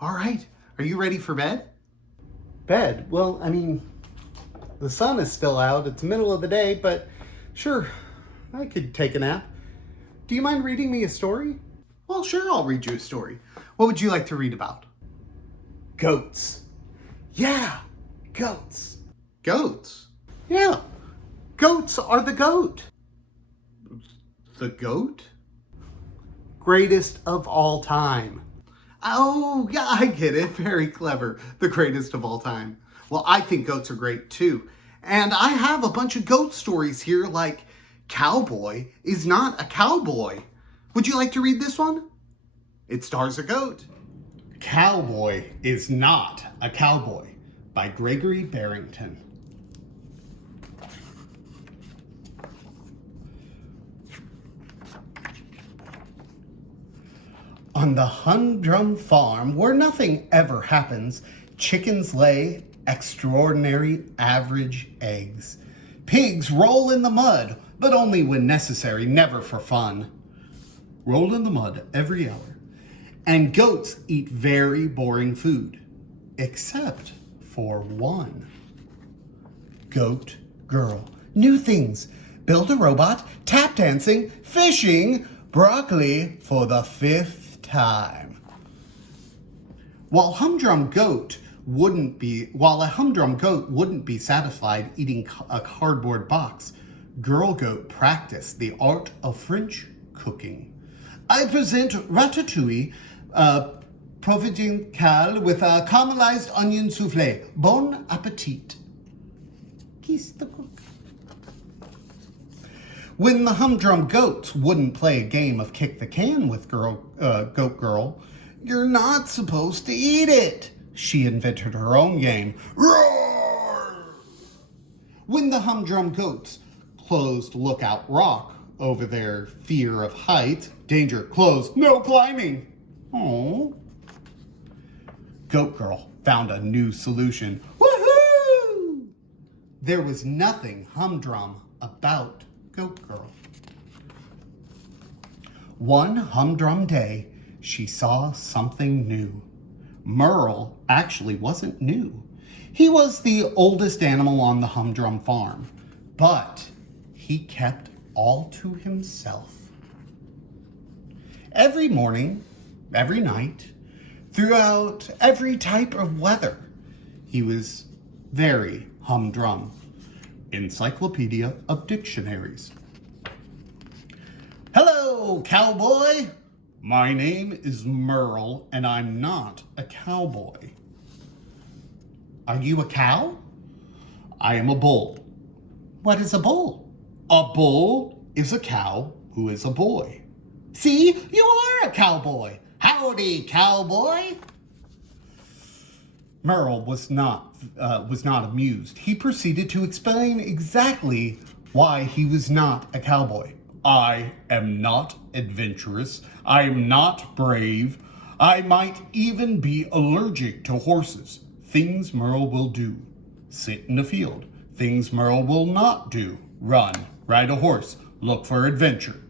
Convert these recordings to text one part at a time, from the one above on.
All right, are you ready for bed? Bed? Well, the sun is still out. It's the middle of the day, but sure, I could take a nap. Do you mind reading me a story? Well, sure, I'll read you a story. What would you like to read about? Goats. Yeah, goats. Goats? Yeah, goats are the goat. The goat? Greatest of all time. Oh, yeah, I get it. Very clever. The greatest of all time. Well, I think goats are great too. And I have a bunch of goat stories here, like Cowboy is not a cowboy. Would you like to read this one? It stars a goat. Cowboy is not a cowboy by Gregory Barrington. On the humdrum farm, where nothing ever happens, chickens lay extraordinary average eggs. Pigs roll in the mud, but only when necessary, never for fun. Roll in the mud every hour. And goats eat very boring food, except for one. Goat girl. New things. Build a robot, tap dancing, fishing, broccoli for the 5th time. While a humdrum goat wouldn't be satisfied eating a cardboard box, girl goat practiced the art of French cooking. I present ratatouille provençal with a caramelized onion soufflé. Bon appetit. Kiss the cook. When the humdrum goats wouldn't play a game of kick the can with Goat Girl, you're not supposed to eat it. She invented her own game. Roar! When the humdrum goats closed Lookout Rock over their fear of height, danger closed, no climbing. Oh. Goat Girl found a new solution. Woohoo! There was nothing humdrum about Goat Girl. One humdrum day, she saw something new. Merle actually wasn't new. He was the oldest animal on the humdrum farm, but he kept all to himself. Every morning, every night, throughout every type of weather, he was very humdrum. Encyclopedia of Dictionaries. Hello, cowboy. My name is Merle, and I'm not a cowboy. Are you a cow? I am a bull. What is a bull? A bull is a cow who is a boy. See, you are a cowboy. Howdy, cowboy. Merle was not amused. He proceeded to explain exactly why he was not a cowboy. I am not adventurous. I am not brave. I might even be allergic to horses. Things Merle will do. Sit in a field. Things Merle will not do. Run, ride a horse, look for adventure.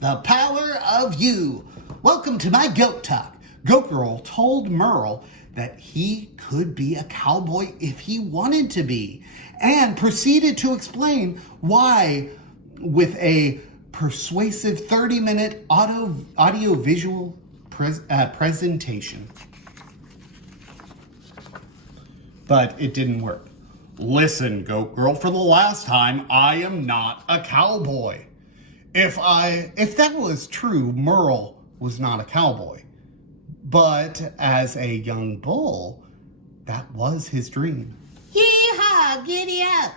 The power of you. Welcome to my Goat Talk. Goat Girl told Merle that he could be a cowboy if he wanted to be, and proceeded to explain why with a persuasive 30-minute audio-visual presentation. But it didn't work. Listen, Goat Girl, for the last time, I am not a cowboy. If that was true, Merle was not a cowboy. But as a young bull, that was his dream. Yee-haw, giddy up!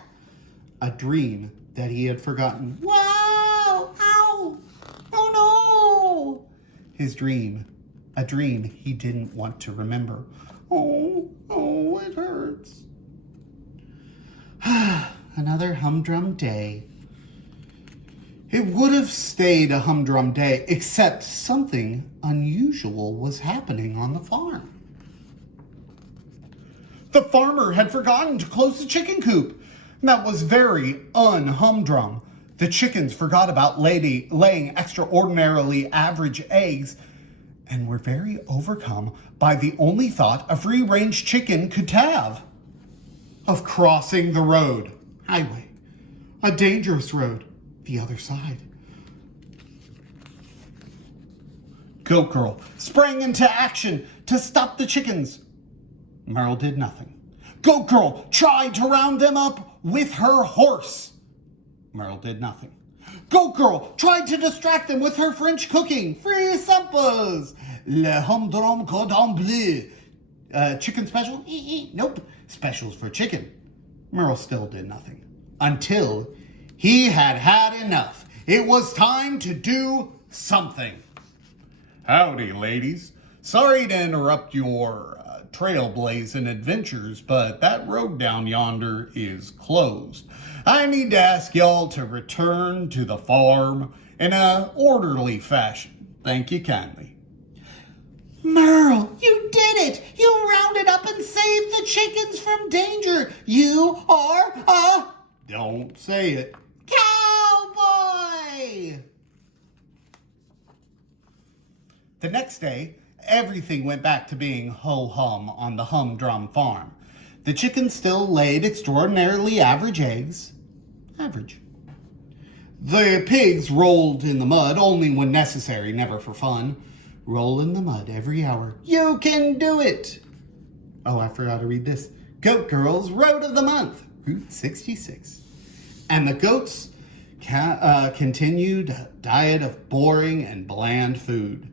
A dream that he had forgotten. Whoa! Ow! Oh no! His dream. A dream he didn't want to remember. Oh, it hurts. Another humdrum day. It would have stayed a humdrum day, except something unusual was happening on the farm. The farmer had forgotten to close the chicken coop. That was very unhumdrum. The chickens forgot about laying extraordinarily average eggs, and were very overcome by the only thought a free-range chicken could have of crossing the road, highway, a dangerous road, the other side. Goat Girl sprang into action to stop the chickens. Merle did nothing. Goat Girl tried to round them up with her horse. Merle did nothing. Goat Girl tried to distract them with her French cooking. Free suppers. Le humdrum cordon bleu. Chicken special? Nope. Specials for chicken. Merle still did nothing. Until he had had enough. It was time to do something. Howdy, ladies. Sorry to interrupt your trailblazing adventures, but that road down yonder is closed. I need to ask y'all to return to the farm in an orderly fashion. Thank you kindly. Merle, you did it! You rounded up and saved the chickens from danger. You are a... Don't say it. Cowboy! The next day, everything went back to being ho-hum on the humdrum farm. The chickens still laid extraordinarily average eggs. Average. The pigs rolled in the mud only when necessary, never for fun. Roll in the mud every hour. You can do it! Oh, I forgot to read this. Goat Girl's Road of the Month, Route 66. And the goats continued a diet of boring and bland food.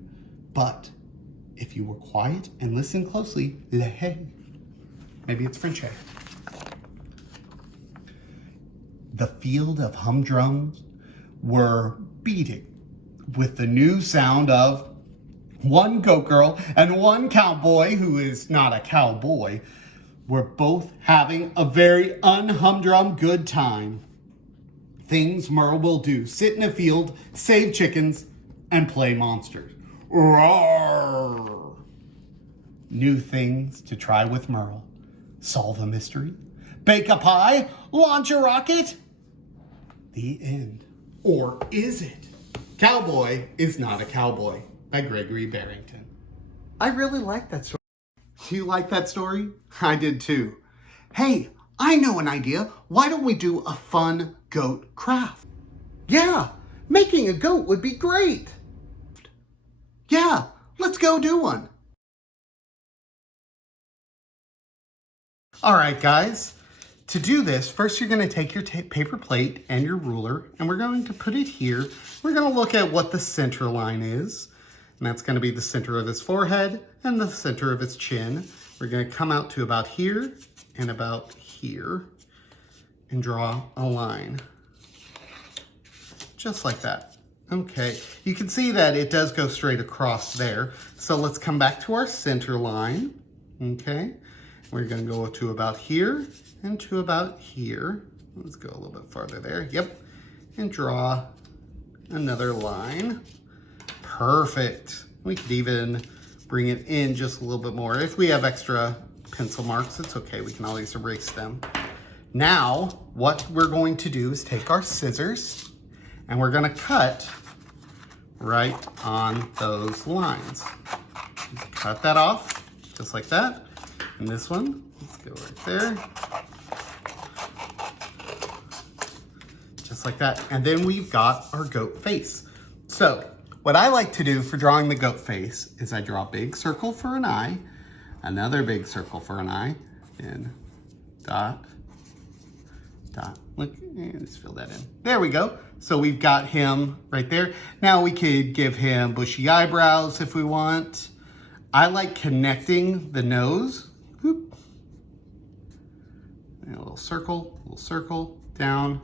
But if you were quiet and listened closely, maybe it's French hay. The field of humdrums were beating with the new sound of one goat girl and one cowboy, who is not a cowboy, were both having a very unhumdrum good time. Things Merle will do: sit in a field, save chickens, and play monsters. Roar! New things to try with Merle: solve a mystery, bake a pie, launch a rocket. The end. Or is it? Cowboy is Not a Cowboy by Gregory Barrington. I really like that story. You like that story? I did too. Hey, I know an idea. Why don't we do a fun goat craft? Yeah, making a goat would be great. Yeah, let's go do one. All right, guys. To do this, first you're going to take your paper plate and your ruler, and we're going to put it here. We're going to look at what the center line is, and that's going to be the center of his forehead and the center of his chin. We're going to come out to about here and about here and draw a line. Just like that. Okay, you can see that it does go straight across there. So let's come back to our center line. Okay, we're going to go to about here and to about here. Let's go a little bit farther there. Yep, and draw another line. Perfect. We could even bring it in just a little bit more. If we have extra pencil marks, it's okay. We can always erase them. Now, what we're going to do is take our scissors and we're going to cut right on those lines. Just cut that off, just like that. And this one, let's go right there. Just like that. And then we've got our goat face. So what I like to do for drawing the goat face is I draw a big circle for an eye, another big circle for an eye, and dot, dot. Look, let's fill that in. There we go. So we've got him right there. Now we could give him bushy eyebrows if we want. I like connecting the nose. Whoop. And a little circle down,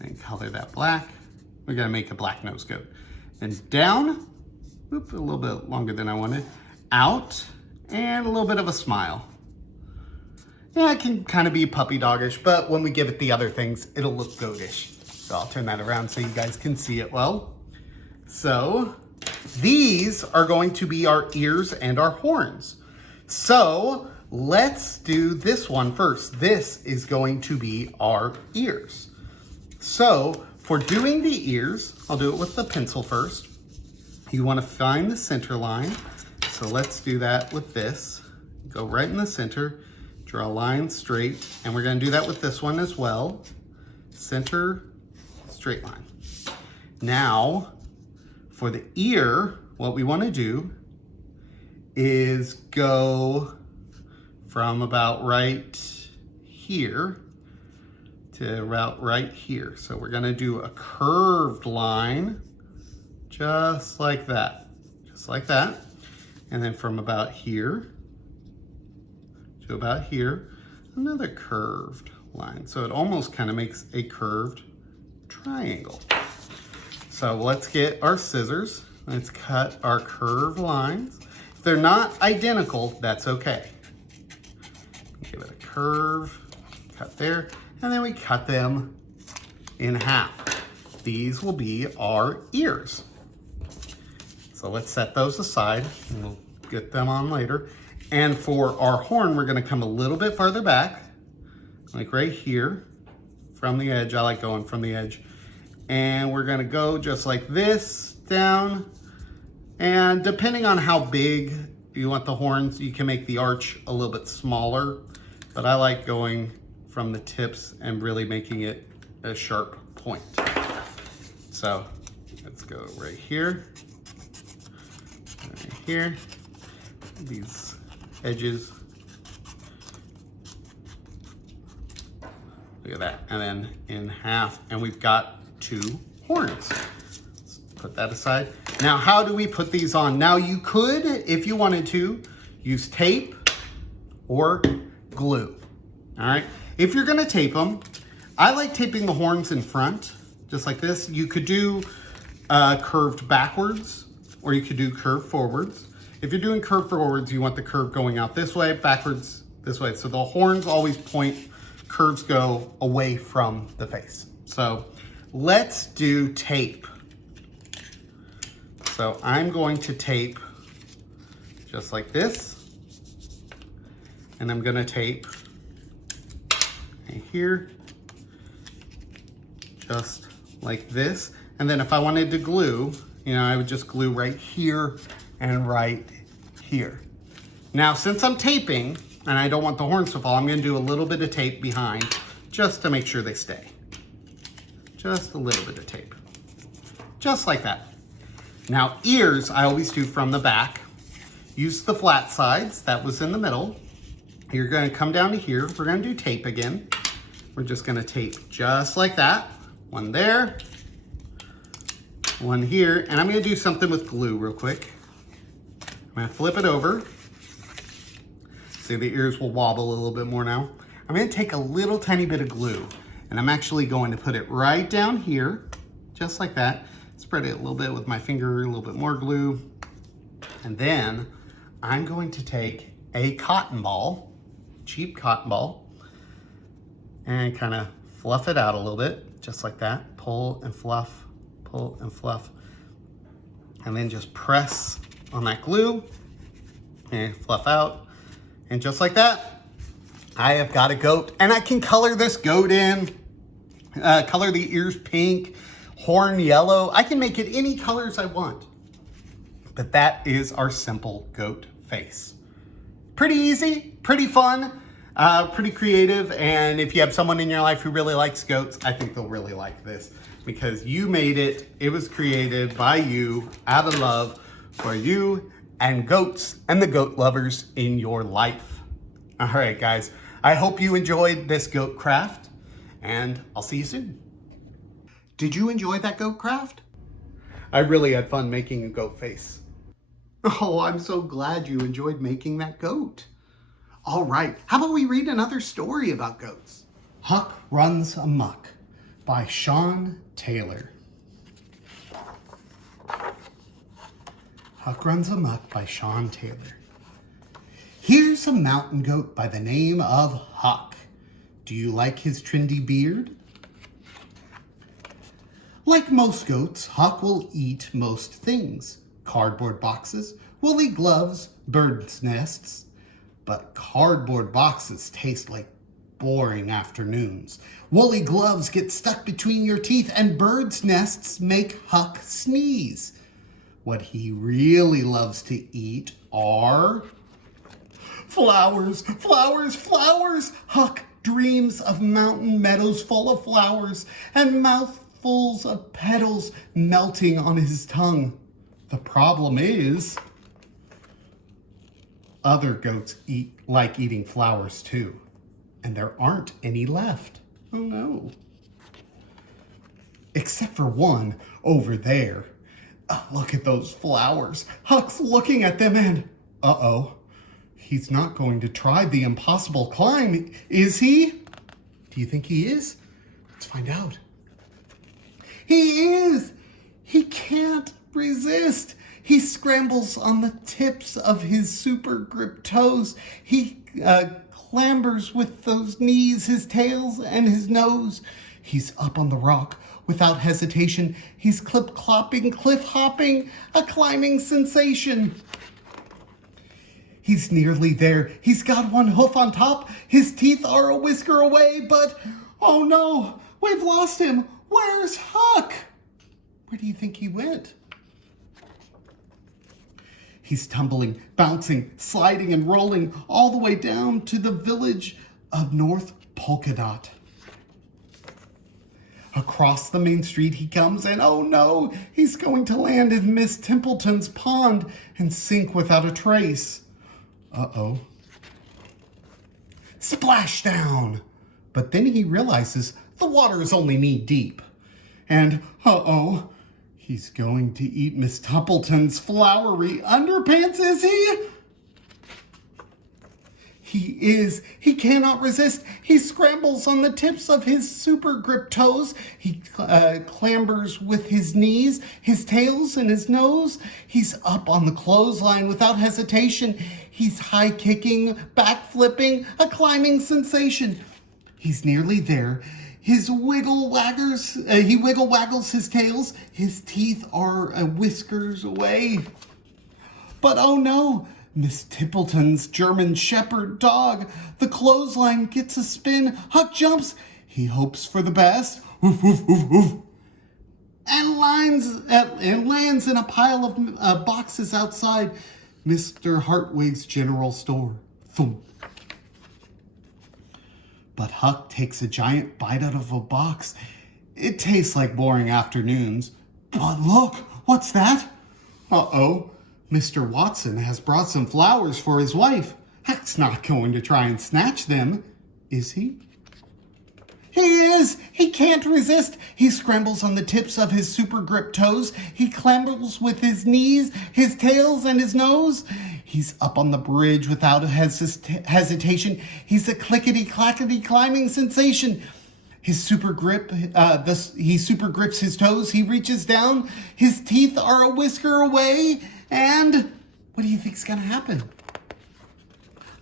and color that black. We're gonna make a black nose goat. And down, whoop, a little bit longer than I wanted. Out, and a little bit of a smile. Yeah, it can kind of be puppy doggish, but when we give it the other things, it'll look goatish. So I'll turn that around so you guys can see it well. So these are going to be our ears and our horns. So let's do this one first. This is going to be our ears. So for doing the ears, I'll do it with the pencil first. you want to find the center line. So let's do that with this. Go right in the center, draw a line straight, and we're going to do that with this one as well. Center, straight line. Now, for the ear, what we want to do is go from about right here to about right here. So we're going to do a curved line just like that. Just like that. And then from about here to about here, another curved line. So it almost kind of makes a curved triangle. So let's get our scissors. Let's cut our curved lines. If they're not identical, that's okay. Give it a curve, cut there, and then we cut them in half. These will be our ears. So let's set those aside, and we'll get them on later. And for our horn, we're gonna come a little bit farther back, like right here, from the edge. I like going from the edge. And we're gonna go just like this, down. And depending on how big you want the horns, you can make the arch a little bit smaller. But I like going from the tips and really making it a sharp point. So let's go right here, right here, these edges. Look at that, and then in half, and we've got 2 horns. Let's put that aside. Now, how do we put these on? Now, you could, if you wanted to, use tape or glue, all right? If you're gonna tape them, I like taping the horns in front, just like this. You could do curved backwards, or you could do curved forwards. If you're doing curved forwards, you want the curve going out this way, backwards this way. So the horns always point, curves go away from the face. So let's do tape. So I'm going to tape just like this, and I'm gonna tape right here, just like this. And then if I wanted to glue, you know, I would just glue right here and right here. Now, since I'm taping and I don't want the horns to fall, I'm gonna do a little bit of tape behind just to make sure they stay. Just a little bit of tape, just like that. Now, ears, I always do from the back. Use the flat sides, that was in the middle. You're gonna come down to here. We're gonna do tape again. We're just gonna tape just like that. One there, one here, and I'm gonna do something with glue real quick. I'm gonna flip it over. See, the ears will wobble a little bit more now. I'm gonna take a little tiny bit of glue, and I'm actually going to put it right down here, just like that. Spread it a little bit with my finger, a little bit more glue. And then I'm going to take a cotton ball, cheap cotton ball, and kind of fluff it out a little bit, just like that. Pull and fluff, and then just press on that glue and fluff out. And just like that, I have got a goat, and I can color this goat in, color the ears pink, horn yellow. I can make it any colors I want. But that is our simple goat face. Pretty easy, pretty fun, pretty creative. And if you have someone in your life who really likes goats, I think they'll really like this because you made it. It was created by you out of love for you and goats and the goat lovers in your life. All right, guys, I hope you enjoyed this goat craft, and I'll see you soon. Did you enjoy that goat craft? I really had fun making a goat face. Oh, I'm so glad you enjoyed making that goat. All right, how about we read another story about goats? Huck Runs Amok by Sean Taylor. Huck Runs Amok by Sean Taylor. Here's a mountain goat by the name of Huck. Do you like his trendy beard? Like most goats, Huck will eat most things. Cardboard boxes, woolly gloves, birds' nests. But cardboard boxes taste like boring afternoons. Woolly gloves get stuck between your teeth, and birds' nests make Huck sneeze. What he really loves to eat are flowers, flowers, flowers. Huck dreams of mountain meadows full of flowers and mouthfuls of petals melting on his tongue. The problem is, other goats like eating flowers too, and there aren't any left. Oh no. Except for one over there. Look at those flowers. Huck's looking at them and, uh-oh, he's not going to try the impossible climb, is he? Do you think he is? Let's find out. He is! He can't resist. He scrambles on the tips of his super grip toes. He clambers with those knees, his tails, and his nose. He's up on the rock without hesitation. He's clip-clopping, cliff-hopping, a climbing sensation. He's nearly there. He's got one hoof on top. His teeth are a whisker away, but oh no, we've lost him. Where's Huck? Where do you think he went? He's tumbling, bouncing, sliding, and rolling all the way down to the village of North Polka Dot. Across the main street he comes, and oh no, he's going to land in Miss Templeton's pond and sink without a trace. Uh-oh. Splashdown! But then he realizes the water is only knee deep. And uh-oh, he's going to eat Miss Templeton's flowery underpants, is he? He is. He cannot resist. He scrambles on the tips of his super grip toes. He clambers with his knees, his tails, and his nose. He's up on the clothesline without hesitation. He's high kicking, back flipping, a climbing sensation. He's nearly there. He wiggle waggles his tails. His teeth are whiskers away. But oh no! Miss Templeton's German Shepherd dog. The clothesline gets a spin. Huck jumps. He hopes for the best. Woof, woof, woof, woof. And lands in a pile of boxes outside Mr. Hartwig's general store. Thump. But Huck takes a giant bite out of a box. It tastes like boring afternoons. But look, what's that? Uh-oh. Mr. Watson has brought some flowers for his wife. Huck's not going to try and snatch them, is he? He is! He can't resist! He scrambles on the tips of his super grip toes. He clambers with his knees, his tails, and his nose. He's up on the bridge without a hesitation. He's a clickety-clackety climbing sensation. His super grip, he super grips his toes. He reaches down. His teeth are a whisker away. And what do you think's gonna happen?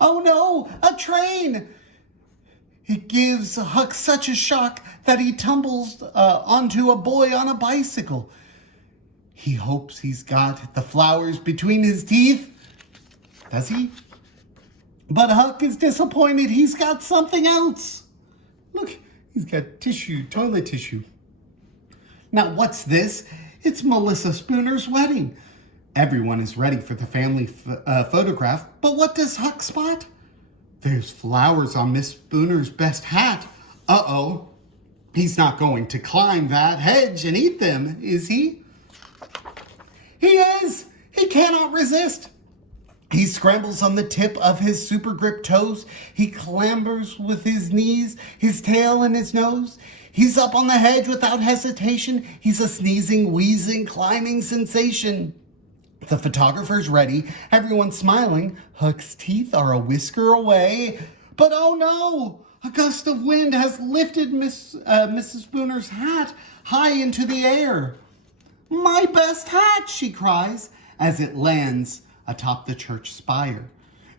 Oh no, a train! It gives Huck such a shock that he tumbles onto a boy on a bicycle. He hopes he's got the flowers between his teeth. Does he? But Huck is disappointed. He's got something else. Look, he's got tissue, toilet tissue. Now what's this? It's Melissa Spooner's wedding. Everyone is ready for the family photograph, but what does Huck spot? There's flowers on Miss Spooner's best hat. Uh-oh. He's not going to climb that hedge and eat them, is he? He is! He cannot resist. He scrambles on the tip of his super grip toes. He clambers with his knees, his tail, and his nose. He's up on the hedge without hesitation. He's a sneezing, wheezing, climbing sensation. The photographer's ready. Everyone's smiling. Huck's teeth are a whisker away. But oh no! A gust of wind has lifted Mrs. Spooner's hat high into the air. My best hat, she cries, as it lands atop the church spire.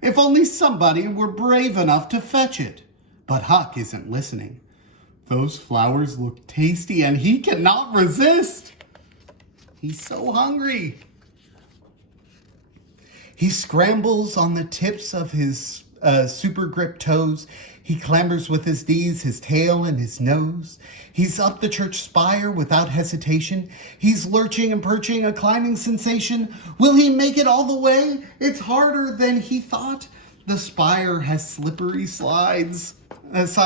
If only somebody were brave enough to fetch it. But Huck isn't listening. Those flowers look tasty and he cannot resist. He's so hungry. He scrambles on the tips of his super grip toes. He clambers with his knees, his tail, and his nose. He's up the church spire without hesitation. He's lurching and perching, a climbing sensation. Will he make it all the way? It's harder than he thought. The spire has slippery sides. Huck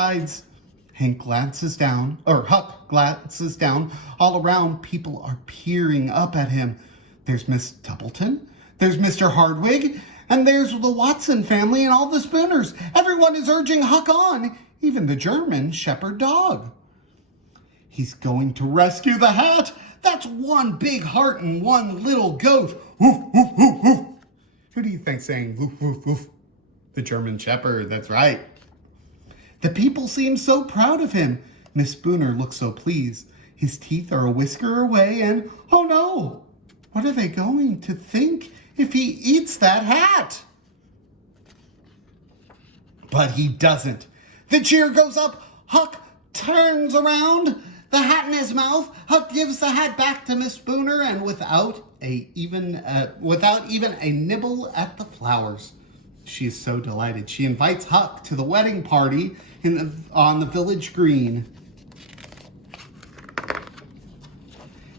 glances down. All around, people are peering up at him. There's Miss Tuppleton. There's Mr. Hardwig. And there's the Watson family and all the Spooners. Everyone is urging Huck on, even the German shepherd dog. He's going to rescue the hat. That's one big heart and one little goat. Woof, woof, woof, woof. Who do you think's saying woof, woof, woof? The German shepherd, that's right. The people seem so proud of him. Miss Spooner looks so pleased. His teeth are a whisker away and, oh no, what are they going to think if he eats that hat? But he doesn't. The cheer goes up. Huck turns around, the hat in his mouth. Huck gives the hat back to Miss Spooner, and without even a nibble at the flowers. She is so delighted. She invites Huck to the wedding party on the village green.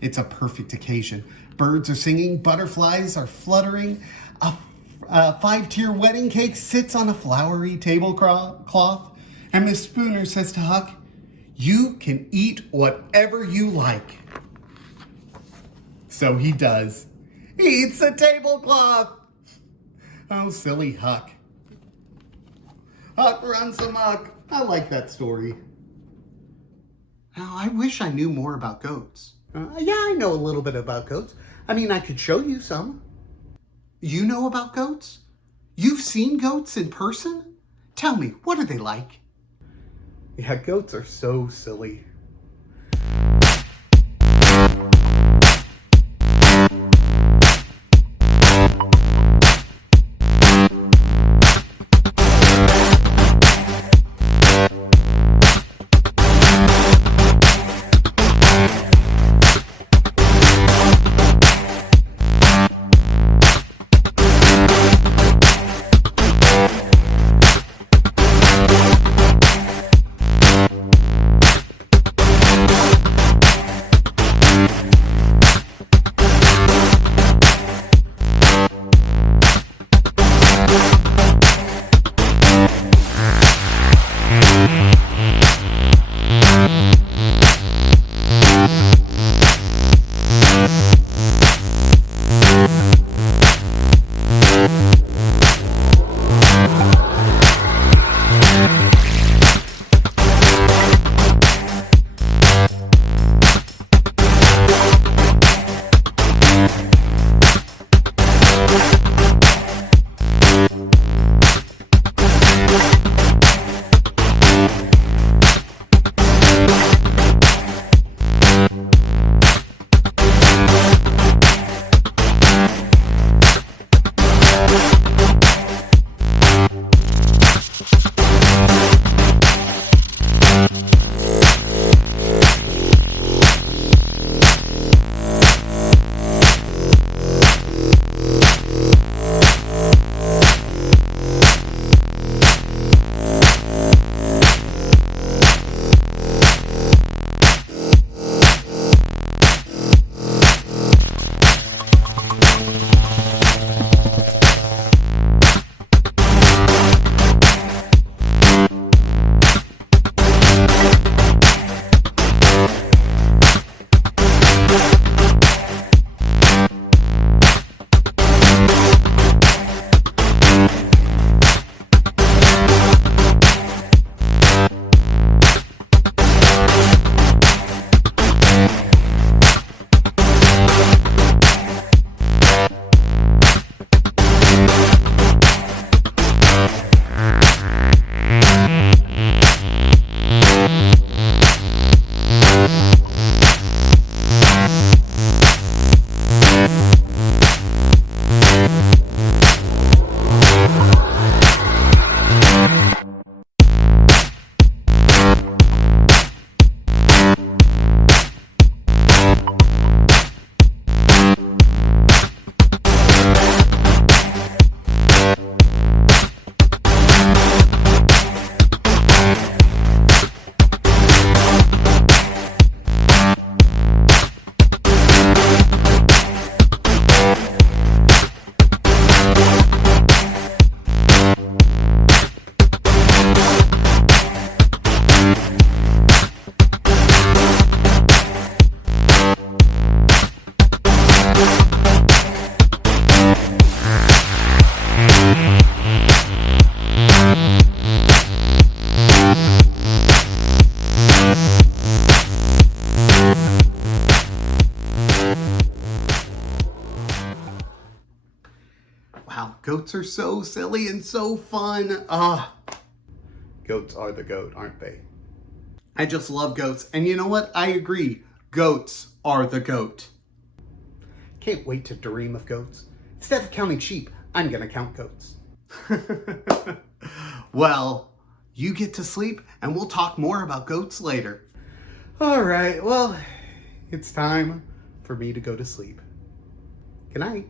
It's a perfect occasion. Birds are singing, butterflies are fluttering. A five-tier wedding cake sits on a flowery tablecloth. And Miss Spooner says to Huck, "You can eat whatever you like." So he does. He eats the tablecloth. Oh, silly Huck. Huck runs amok. I like that story. Now, I wish I knew more about goats. Yeah, I know a little bit about goats. I mean, I could show you some. You know about goats? You've seen goats in person? Tell me, what are they like? Yeah, goats are so silly. Wow, goats are so silly and so fun. Goats are the goat, aren't they? I just love goats. And you know what? I agree. Goats are the goat. Can't wait to dream of goats. Instead of counting sheep, I'm gonna count goats. Well, you get to sleep and we'll talk more about goats later. All right, well, it's time for me to go to sleep. Good night.